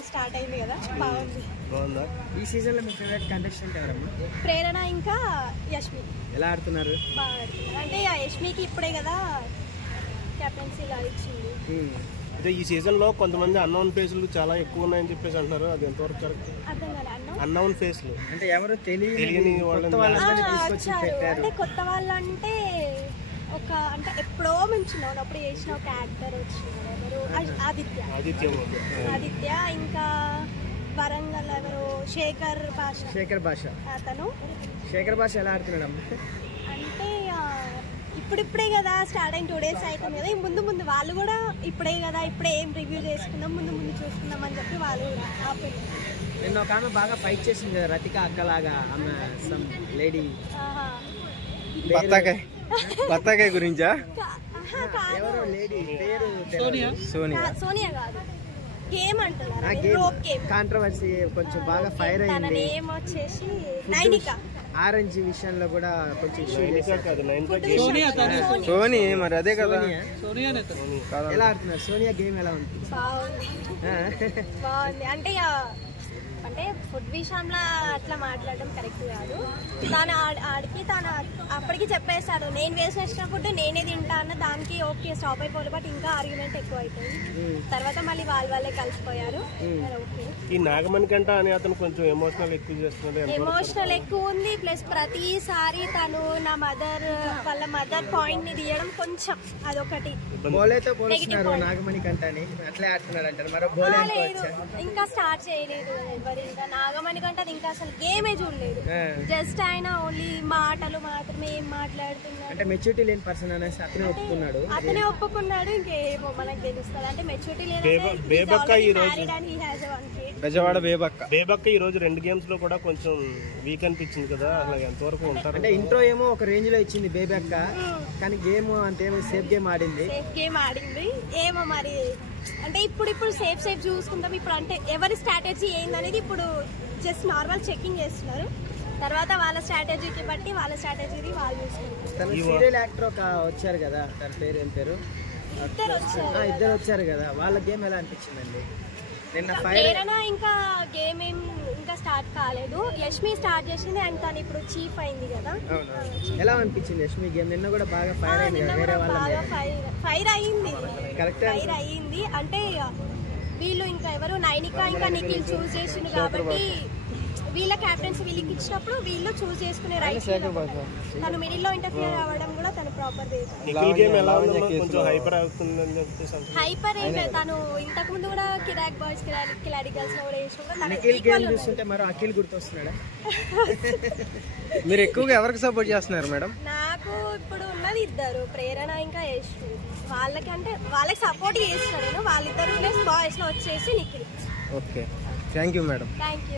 Start అయింది కదా, బాగుందా? ఈ సీజన్ లో మీ ఫేవరెట్ కంటెస్టెంట్ ఎవరమ్మా? ప్రేరణ ఇంకా యష్మి. ఎలా ఆడుతున్నారు? బాగా ఆడుతున్నారు. అంటే ఆ యష్మికి ఇప్పుడే కదా కెప్టెన్సీ ఇలా ఇచ్చింది. అంటే ఈ సీజన్ లో కొంతమంది అన్నౌన్ ఫేస్లు చాలా ఎక్కువ ఉన్నాయని చెప్పేసి అంటున్నారు, అది ఎంతవరకు కరెక్ట్? అర్థం కదా అన్నౌన్ ఫేస్లు అంటే ఎవరు తెలియని అంటే కొత్త వాళ్ళు అంటే అంటే ఎప్పుడో నుంచి అప్పుడు చేసిన ఒక యాక్టర్ వచ్చినారు, ఎవరు ఆదిత్య. ఇంకా వరంగల్ ఎవరు శేఖర్ భాష అతను. శేఖర్ భాష ఎలా ఆడుతున్నాడు అంటే ఇప్పుడిప్పుడే కదా స్టార్ట్ అయిన 2 days అవుతుంది కదా, ముందు వాళ్ళు కూడా ఇప్పుడే ఏం రివ్యూ చేసుకుందాం, ముందు చూసుకుందాం అని చెప్పి వాళ్ళు కూడా ఆపి. నిన్న ఒక ఆమె బాగా ఫైట్ చేసింది కదా, రతిక అక్కలాగా. ఆమె సమ్ లేడీ బత్తాకాయ గురించా? ఎవరో లేడీ పేరు సోనియా కాదు, గేమ్ అంటున్నారు, కాంట్రవర్సీ కొంచెం బాగా ఫైర్ అయింది. నేమ్ వచ్చేసి నైనిక. ఆరెంజ్ విషయంలో కూడా కొంచెం సోని, మరి అదే కదా. ఎలా ఆడుతున్నారు? సోనియా గేమ్ ఎలా ఉంటుంది? బాగుంది. అంటే ఫుడ్ విషయంలో అట్లా మాట్లాడడం కరెక్ట్ కాదు. తను అప్పటికి చెప్పేశాడు, నేను వేసేసిన ఫుడ్ నేనే తింటా అన్న దానికి ఓకే స్టాప్ అయిపోలే. బట్ ఇంకా ఆర్గ్యుమెంట్ ఎక్కువ అవుతుంది. తర్వాత మళ్ళీ వాళ్ళే కలిసిపోయారు. ఓకే. ఈ నాగమణి కంట అని అతను కొంచెం ఎమోషనల్ ఎక్కువ ఉంది. ప్లస్ ప్రతిసారి తను వాళ్ళ మదర్ పాయింట్ ని తీయడం కొంచెం అదొకటి. నాగమణి కంట అట్లే ఆడుతున్నాడు అంటారు. ఇంకా స్టార్ట్ చేయలేదు ఇంకా నాగమణి కంటే ఇంకా అసలు గేమే చూడలేదు. జస్ట్ ఆయన ఓన్లీ మాటలు మాత్రమే ఏం మాట్లాడుతున్నాడు. అంటే మెచ్యూరిటీ లేని పర్సన్ అనేసి అతనే ఒప్పుకున్నాడు. ఇంకేమో మనకు తెలుస్తుంది. అంటే మెచ్యూరిటీ బెజవాడ బేబక్క ఈ రోజు 2 games లో కూడా కొంచెం వీక్ అనిపించింది కదా, అసలు ఎంతవరకు ఉంటారు? అంటే ఇంట్రో ఏమో ఒక రేంజ్ లో ఇచ్చింది బేబక్క, కానీ గేమ్ అంతేమో సేఫ్ గేమ్ ఆడింది. ఏమో మరి అంటే ఇప్పుడు సేఫ్ చూసుకుంటాం. ఇప్పుడు అంటే ఎవరి స్ట్రాటజీ ఏందనేది ఇప్పుడు జస్ట్ నార్మల్ చెకింగ్ చేస్తున్నారు. తర్వాత వాళ్ళ స్ట్రాటజీకి బట్టి వాళ్ళ స్ట్రాటజీని వాళ్ళు చూసుకుంటారు. సీరియల్ యాక్టర్ ఒక వచ్చారు కదా, తన పేరు ఏం పేరు? ఇద్దరు వచ్చారు కదా, వాళ్ళ గేమ్ ఎలా అనిపించిందండి? నిన్న ప్రేరణ ఇంకా గేమ్ ఇంకా స్టార్ట్ కాలేదు. యష్మి స్టార్ట్ చేసింది అండ్ తను ఇప్పుడు చీఫ్ అయింది కదా. ఎలా అనిపించింది యష్మి గేమ్? నిన్న కూడా బాగా ఫైర్ అయింది. ఫైర్ అయ్యింది. అంటే వీళ్ళు ఇంకా ఎవరు నైనిక ఇంకా నిఖిల్ చూస్ చేసిండు కాబట్టి వీళ్ళ క్యాప్టెన్స్ వీళ్ళకి ఇచ్చినప్పుడు వీళ్ళు చూస్ చేసుకునే రైట్. తను మిడిల్ లో ఇంటర్ఫియర్ అవ్వడం కూడా తను ప్రాపర్ హైపర్ ఏం లేదు. తను ఇంతకు ముందు కూడా కిరాక్ బాయ్స్ కిలాడి గర్ల్స్ లో కూడా చేసినప్పుడు అఖిల్ గుర్తొస్తున్నాడా? మీరు ఎక్కువగా ఎవరికి సపోర్ట్ చేస్తున్నారు మేడం? నాకు ఇప్పుడు ఉన్నది ఇద్దరు, ప్రేరణ ఇంకా యష్మి. వాళ్ళకి సపోర్ట్ చేస్తున్నాను. వాళ్ళిద్దరు బాయ్స్ లో వచ్చేసి Nikhil. Okay, thank you madam. Thank you.